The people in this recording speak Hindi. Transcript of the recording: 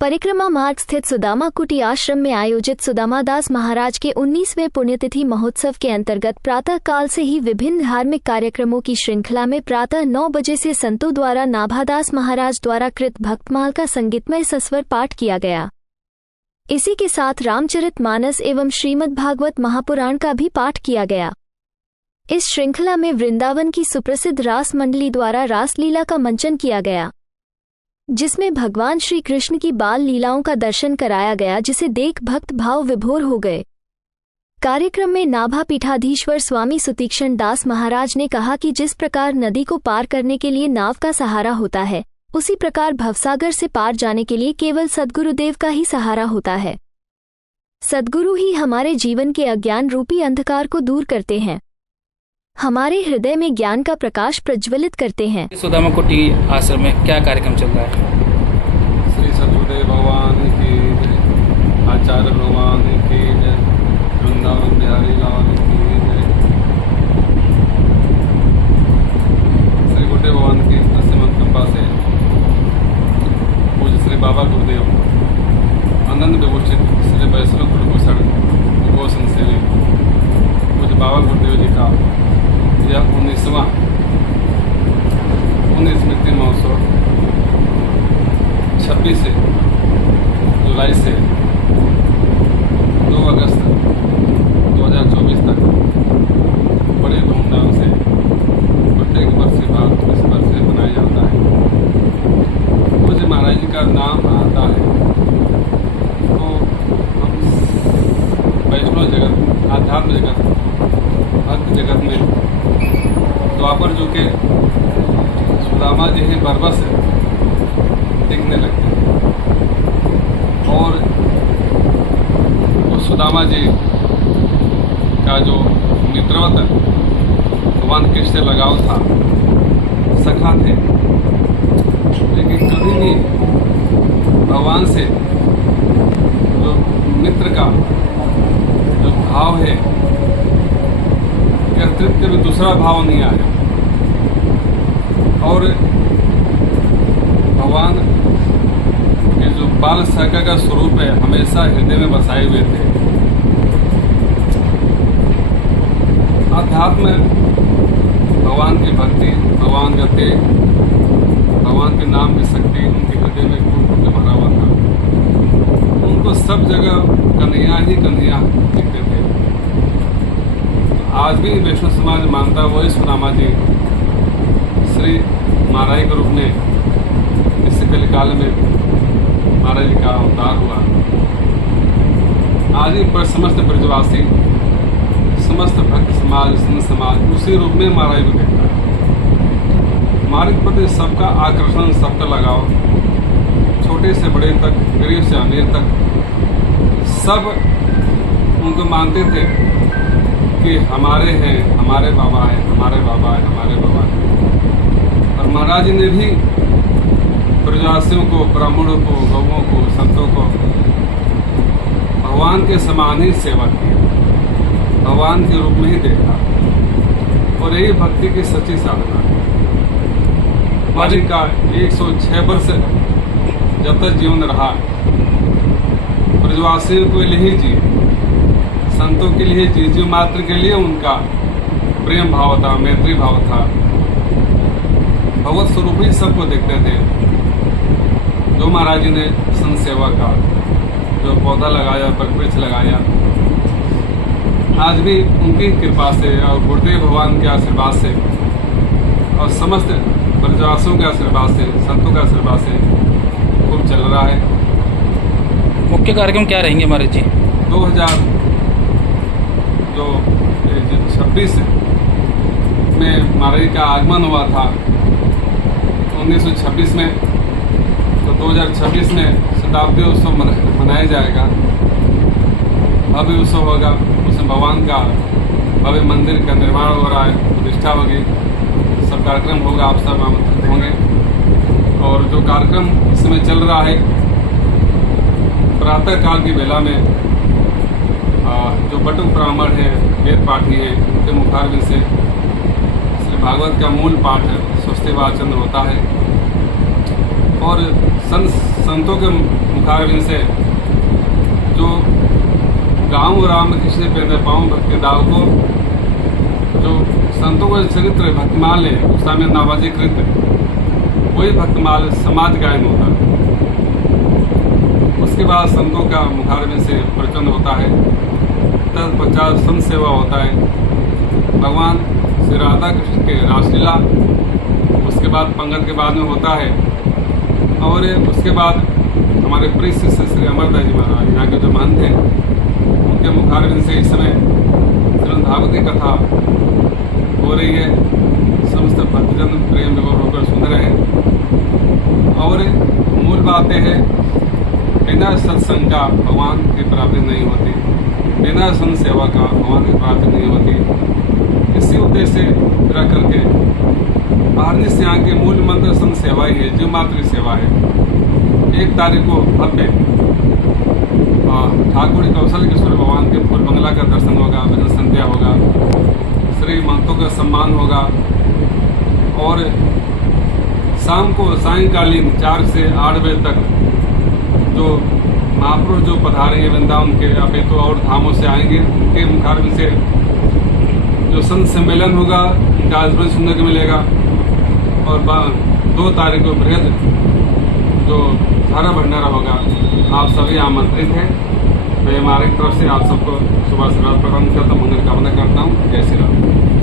परिक्रमा मार्ग स्थित सुदामा कुटी आश्रम में आयोजित सुदामा दास महाराज के 19वें पुण्यतिथि महोत्सव के अंतर्गत प्रातः काल से ही विभिन्न धार्मिक कार्यक्रमों की श्रृंखला में प्रातः 9 बजे से संतों द्वारा नाभादास महाराज द्वारा कृत भक्तमाल का संगीतमय सस्वर पाठ किया गया। इसी के साथ रामचरितमानस एवं श्रीमद् भागवत महापुराण का भी पाठ किया गया। इस श्रृंखला में वृंदावन की सुप्रसिद्ध रास मंडली द्वारा रासलीला का मंचन किया गया, जिसमें भगवान श्री कृष्ण की बाल लीलाओं का दर्शन कराया गया, जिसे देख भक्त भाव विभोर हो गए। कार्यक्रम में नाभा पीठाधीश्वर स्वामी सुतीक्षण दास महाराज ने कहा कि जिस प्रकार नदी को पार करने के लिए नाव का सहारा होता है, उसी प्रकार भवसागर से पार जाने के लिए केवल सद्गुरुदेव का ही सहारा होता है। सद्गुरु ही हमारे जीवन के अज्ञान रूपी अंधकार को दूर करते हैं, हमारे हृदय में ज्ञान का प्रकाश प्रज्वलित करते हैं। सुदामा कुटी आश्रम में क्या कार्यक्रम चल रहा है? श्री सद्गुरुदेव भगवान की जय, आचार्य भगवान की जय, वृंदावन बिहारी लाल की जय। श्री गुरुदेव भगवान की असीम कृपा से पूज्य श्री बाबा गुरुदेव आनंद विभूषित श्री वैष्णव कुलभूषण गोसन सेवी पूज्य बाबा गुरुदेव जी का यह 19वां स्मृति महोत्सव 26 जुलाई से 2 अगस्त 2024 तक बड़े धूमधाम से प्रत्येक वर्ष के बाद इस वर्ष से मनाया जाता है। पूज्य महाराज जी का नाम आता है तो हम वैष्णव जगत, आध्यात्म जगत, भक्त जगत में द्वापर जो के सुदामा जी ही बरबस दिखने लगते हैं और वो सुदामा जी का जो मित्रवत भगवान कृष्ण से लगाव था, सखा थे, लेकिन कभी भी भगवान से जो मित्र का जो भाव है, अतिरिक्त भी दूसरा भाव नहीं आया और भगवान के जो बाल सखा का स्वरूप है हमेशा हृदय में बसाए हुए थे। अध्यात्म भगवान की भक्ति, भगवान का तेज, भगवान के नाम की शक्ति उनके हृदय में खूब भरा हुआ था। उनको सब जगह कन्हैया ही कन्हैया दिखते थे। आज भी वैष्णव समाज मानता है वही सुदामा जी श्री महाराज के रूप में इस कलिकाल में महाराज जी का अवतार हुआ। आज ही पर समस्त ब्रजवासी, समस्त भक्त समाज, संत समाज उसी रूप में महाराज को देखता है। महाराज के प्रति सबका आकर्षण, सबका लगाव, छोटे से बड़े तक, गरीब से अमीर तक, सब उनको मानते थे कि हमारे हैं, हमारे बाबा हैं, हमारे बाबा हैं, हमारे बाबा हैं। और महाराज जी ने भी ब्रजवासियों को, ब्राह्मणों को, गौओं को, संतों को भगवान के समान ही सेवा की, भगवान के रूप में ही देखा और यही भक्ति की सच्ची साधना है। महाराज जी का 106 वर्ष जब तक जीवन रहा, ब्रजवासियों के लिए ही जिए, संतों के लिए, जीव मात्र के लिए उनका प्रेम भाव था, मैत्री भाव था। भगवत स्वरूप ही सबको देखते थे। जो महाराज जी ने संत सेवा का जो पौधा लगाया, वृक्ष लगाया, आज भी उनकी कृपा से और गुरुदेव भगवान के आशीर्वाद से और समस्त ब्रजवासियों के आशीर्वाद से, संतों के आशीर्वाद से खूब चल रहा है। मुख्य कार्यक्रम क्या रहेंगे महाराज जी? 2026 में महाराज का आगमन हुआ था 1926 में, तो 2026 में शताब्दी उत्सव मनाया जाएगा। भव्य उत्सव होगा, उसमें भगवान का भव्य मंदिर का निर्माण हो रहा है, प्रतिष्ठा होगी, सब कार्यक्रम होगा, आप सब आमंत्रित होंगे। और जो कार्यक्रम इस समय चल रहा है, प्रातः काल की बेला में जो बटुक ब्राह्मण है, वेद पाठी है, उनके मुखारबिंद से श्री भागवत का मूल पाठ स्वस्ति वाचन होता है और संत संतों के मुखारबिन से जो गाँव राम कृष्ण पेंदे पाऊँ भक्ति दाव को, जो संतों का चरित्र भक्तिमाल है उसका में नवाजीकृत वही भक्तिमाल समाज गायन होता है। उसके बाद संतों का मुखारबिन से प्रवचन होता है, तत्पश्चात संत सेवा होता है, भगवान श्री राधा कृष्ण के रासलीला उसके बाद पंगत के बाद में होता है। और उसके बाद हमारे प्रिय शिष्य श्री अमरदास जी महाराज यहाँ के जो महंत हैं उनके मुखारबिन से इस समय श्रीमद् भागवती कथा हो रही है। समस्त भक्तजन प्रेम विभोर होकर सुन रहे हैं। और मूल बात यह है, बिना सत्संग का भगवान की प्राप्ति नहीं होती, बिना संत सेवा का भगवान की प्राप्ति नहीं होती। इसी उद्देश्य से रख करके भारतीय से यहाँ के मूल मंत्र संत सेवा ही है, जीव मात्र सेवा है। 1 तारीख को भव्य ठाकुर कौशल किशोर भगवान के फूल बंगला का दर्शन होगा, भजन संध्या होगा, श्री महंतों का सम्मान होगा। और शाम को सायंकालीन 4 से 8 बजे तक जो महापुरुष जो पधारेंगे वृंदावन के अभी तो और धामों से आएंगे, उनके मुखारबिन से जो संत सम्मेलन होगा उनका आचरण सुनने को मिलेगा। और 2 तारीख को बृहद जो सारा भंडारा होगा। आप सभी आमंत्रित हैं। मैं हमारी तरफ से आप सबको सुबह से रात प्रदान करता हूँ, मंगल कामना करता हूँ। जय श्री राम।